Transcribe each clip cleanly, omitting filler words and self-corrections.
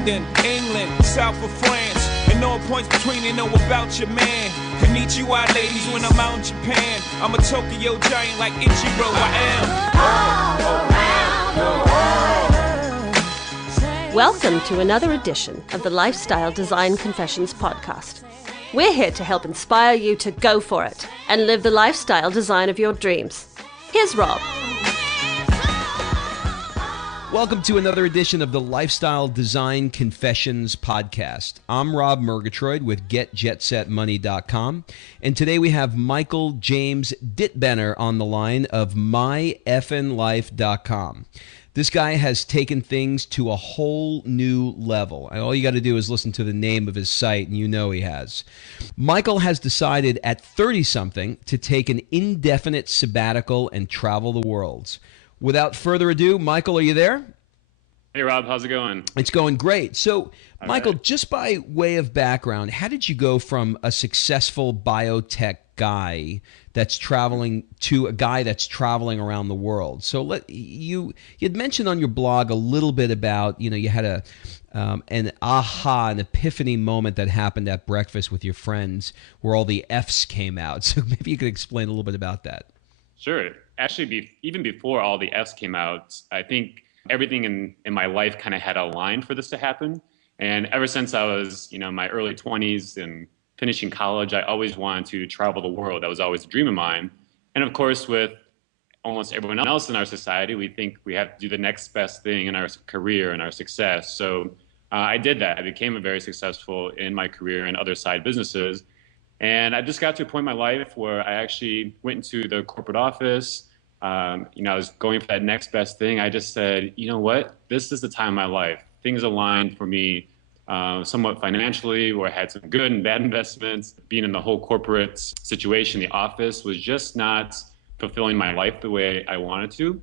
London, England, south of France. And all points between, they know about your man. Konnichiwa, ladies, when I'm out in Japan. I'm a Tokyo giant like Ichiro, I am. Welcome to another edition of the Lifestyle Design Confessions podcast. We're here to help inspire you to go for it and live the lifestyle design of your dreams. Here's Rob. Welcome to another edition of the Lifestyle Design Confessions podcast. I'm Rob Murgatroyd with GetJetSetMoney.com, and today we have Michael James Dittbenner on the line of MyEffinLife.com. This guy has taken things to a whole new level. And all you got to do is listen to the name of his site, and you know he has. Michael has decided at 30-something to take an indefinite sabbatical and travel the world. Without further ado, Michael, are you there? Hey, Rob. How's it going? It's going great. So, Michael, right. Just by way of background, how did you go from a successful biotech guy that's traveling to a guy that's traveling around the world? So you'd mentioned on your blog a little bit about, you had an epiphany moment that happened at breakfast with your friends where all the F's came out. So maybe you could explain a little bit about that. Sure. Actually, even before all the F's came out, I think everything in my life kind of had aligned for this to happen. And ever since I was, in my early 20s and finishing college, I always wanted to travel the world. That was always a dream of mine. And of course, with almost everyone else in our society, we think we have to do the next best thing in our career and our success. So I did that. I became very successful in my career and other side businesses. And I just got to a point in my life where I actually went into the corporate office. I was going for that next best thing. I just said, you know what? This is the time of my life. Things aligned for me somewhat financially, where I had some good and bad investments. Being in the whole corporate situation, the office was just not fulfilling my life the way I wanted to.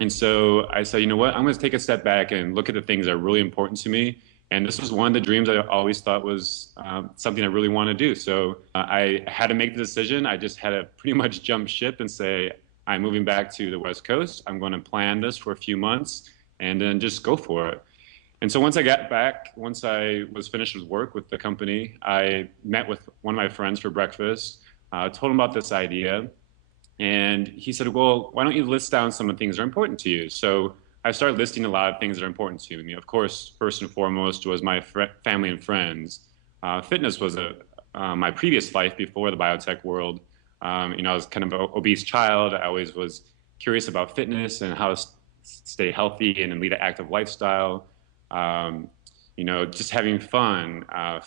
And so I said, you know what? I'm going to take a step back and look at the things that are really important to me. And this was one of the dreams I always thought was something I really want to do. So I had to make the decision. I just had to pretty much jump ship and say, I'm moving back to the West Coast. I'm going to plan this for a few months and then just go for it. And so once I got back, once I was finished with work with the company, I met with one of my friends for breakfast, told him about this idea. And he said, well, why don't you list down some of the things that are important to you? So I started listing a lot of things that are important to me. Of course, first and foremost was my family and friends. Fitness was my previous life before the biotech world. I was kind of an obese child. I always was curious about fitness and how to stay healthy and lead an active lifestyle. Just having fun,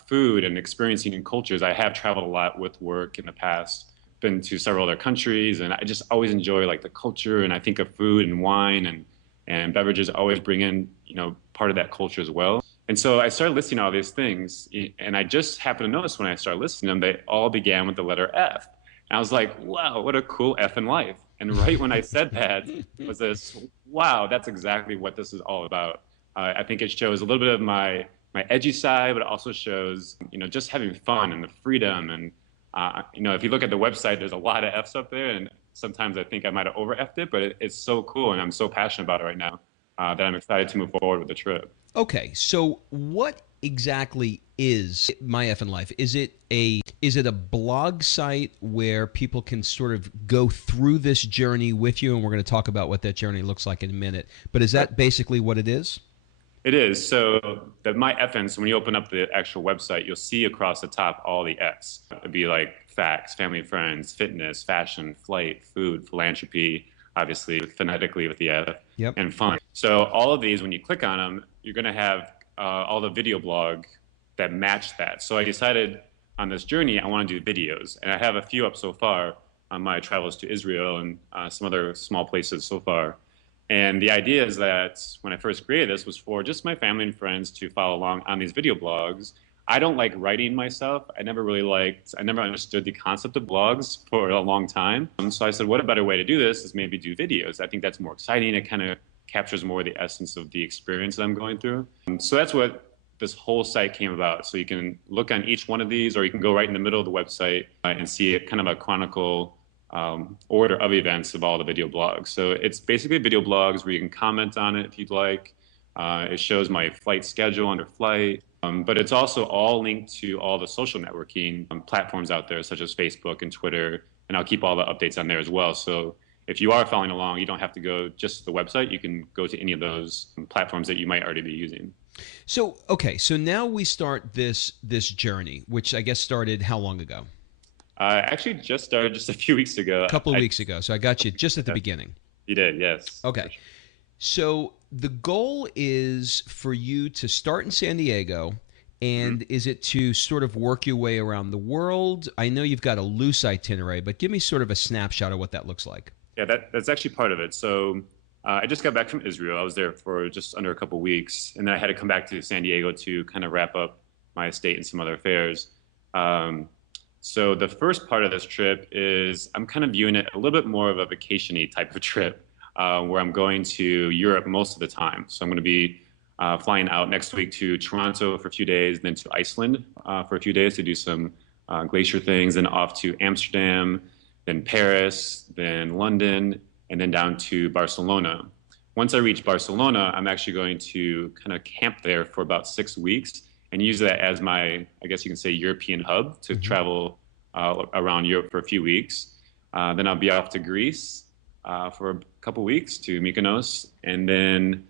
food and experiencing new cultures. I have traveled a lot with work in the past, been to several other countries, and I just always enjoy like the culture. And I think of food and wine and beverages always bring in, part of that culture as well. And so I started listing all these things, and I just happened to notice when I started listing them, they all began with the letter F. And I was like, wow, what a cool F in life. And right when I said that was this, wow, that's exactly what this is all about. I think it shows a little bit of my edgy side, but it also shows, just having fun and the freedom. And, if you look at the website, there's a lot of F's up there. And sometimes I think I might have over-F'd it, but it's so cool. And I'm so passionate about it right now that I'm excited to move forward with the trip. Okay, so what exactly is My Effin' Life? Is it a blog site where people can sort of go through this journey with you? And we're going to talk about what that journey looks like in a minute. But is that basically what it is? It is. So the My Effin', so when you open up the actual website, you'll see across the top all the F's. It'd be like facts, family, friends, fitness, fashion, flight, food, philanthropy, obviously phonetically with the F, yep, and fun. So all of these, when you click on them, you're going to have all the video blog that match that. So I decided on this journey, I want to do videos. And I have a few up so far on my travels to Israel and some other small places so far. And the idea is that when I first created this was for just my family and friends to follow along on these video blogs. I don't like writing myself. I never understood the concept of blogs for a long time. So I said, what a better way to do this is maybe do videos. I think that's more exciting. It kind of captures more of the essence of the experience that I'm going through. So that's what this whole site came about. So you can look on each one of these, or you can go right in the middle of the website and see kind of a chronicle order of events of all the video blogs. So it's basically video blogs where you can comment on it if you'd like. It shows my flight schedule under flight, but it's also all linked to all the social networking platforms out there, such as Facebook and Twitter, and I'll keep all the updates on there as well. So if you are following along, you don't have to go just to the website. You can go to any of those platforms that you might already be using. So, okay, so now we start this journey, which I guess started how long ago? Actually just started just a few weeks ago. A couple of weeks ago. So I got you just at the beginning. You did, yes. Okay. So the goal is for you to start in San Diego, and is it to sort of work your way around the world? I know you've got a loose itinerary, but give me sort of a snapshot of what that looks like. Yeah, that's actually part of it. So I just got back from Israel. I was there for just under a couple weeks, and then I had to come back to San Diego to kind of wrap up my estate and some other affairs. So the first part of this trip is I'm kind of viewing it a little bit more of a vacation-y type of trip, where I'm going to Europe most of the time. So I'm going to be flying out next week to Toronto for a few days, then to Iceland for a few days to do some glacier things, then off to Amsterdam, then Paris, then London, and then down to Barcelona. Once I reach Barcelona, I'm actually going to kind of camp there for about 6 weeks and use that as my, I guess you can say, European hub to travel around Europe for a few weeks. Then I'll be off to Greece for a couple weeks to Mykonos, and then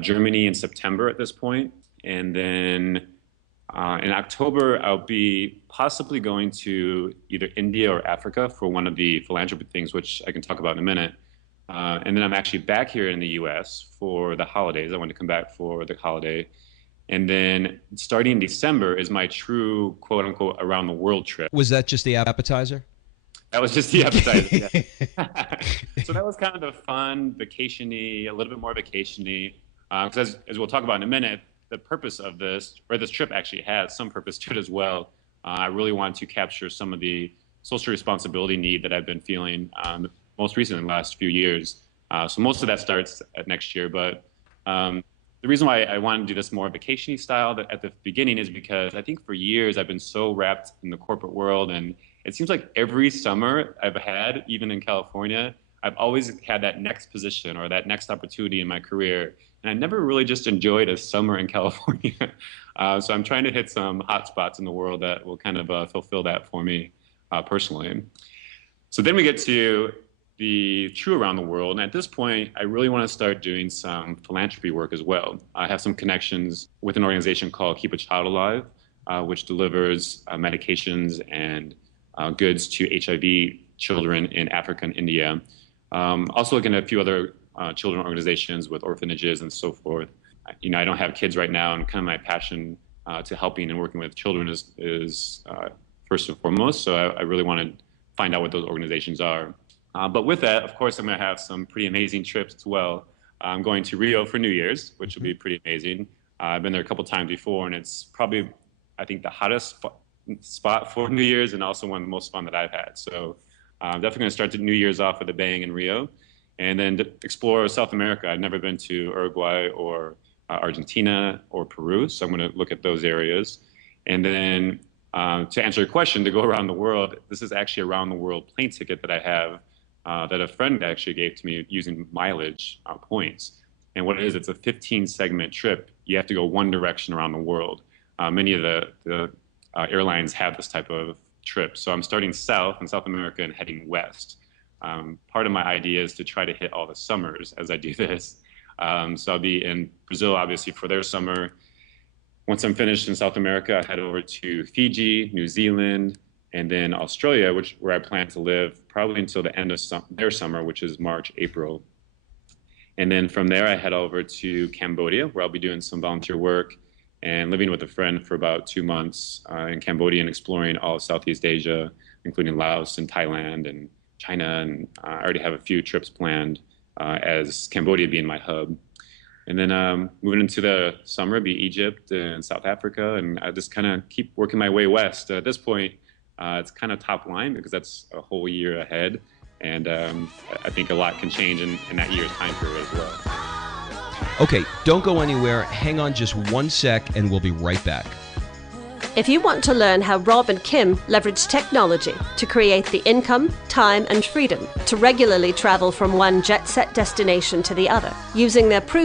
Germany in September at this point. And then in October, I'll be possibly going to either India or Africa for one of the philanthropy things, which I can talk about in a minute. And then I'm actually back here in the US for the holidays. I want to come back for the holiday. And then starting in December is my true quote unquote around the world trip. Was that just the appetizer? That was just the appetizer. Yeah. So that was kind of the fun, vacation-y, a little bit more vacation-y. Because as we'll talk about in a minute, the purpose of this, or this trip actually has some purpose to it as well. I really wanted to capture some of the social responsibility need that I've been feeling most recently in the last few years. So most of that starts at next year, but the reason why I wanted to do this more vacation-y style at the beginning is because I think for years I've been so wrapped in the corporate world, and it seems like every summer I've had, even in California, I've always had that next position or that next opportunity in my career. And I never really just enjoyed a summer in California. So I'm trying to hit some hot spots in the world that will kind of fulfill that for me personally. So then we get to the true around the world. And at this point, I really want to start doing some philanthropy work as well. I have some connections with an organization called Keep a Child Alive, which delivers medications and goods to HIV children in Africa and India. Also looking at a few other children organizations with orphanages and so forth. You know, I don't have kids right now, and kind of my passion to helping and working with children is first and foremost. So I really want to find out what those organizations are. But with that, of course, I'm going to have some pretty amazing trips as well. I'm going to Rio for New Year's, which will be pretty amazing. I've been there a couple times before, and it's probably, I think, the hottest spot for New Year's, and also one of the most fun that I've had. So I'm definitely going to start the New Year's off with a bang in Rio, and then explore South America. I've never been to Uruguay or Argentina or Peru, so I'm going to look at those areas. And then to answer your question, to go around the world, this is actually a around the world plane ticket that I have that a friend actually gave to me using mileage points. And what it is, it's a 15-segment trip. You have to go one direction around the world. Many of the airlines have this type of trip. So I'm starting south in South America and heading west. Part of my idea is to try to hit all the summers as I do this. So I'll be in Brazil, obviously, for their summer. Once I'm finished in South America, I head over to Fiji, New Zealand, and then Australia, where I plan to live probably until the end of their summer, which is March, April. And then from there, I head over to Cambodia, where I'll be doing some volunteer work and living with a friend for about 2 months in Cambodia and exploring all of Southeast Asia, including Laos and Thailand and China. And I already have a few trips planned as Cambodia being my hub. And then moving into the summer, be Egypt and South Africa. And I just kind of keep working my way west. At this point, it's kind of top line because that's a whole year ahead. And I think a lot can change in that year's time period as well. Okay, don't go anywhere. Hang on just 1 sec and we'll be right back. If you want to learn how Rob and Kim leverage technology to create the income, time and freedom to regularly travel from one jet-set destination to the other using their proven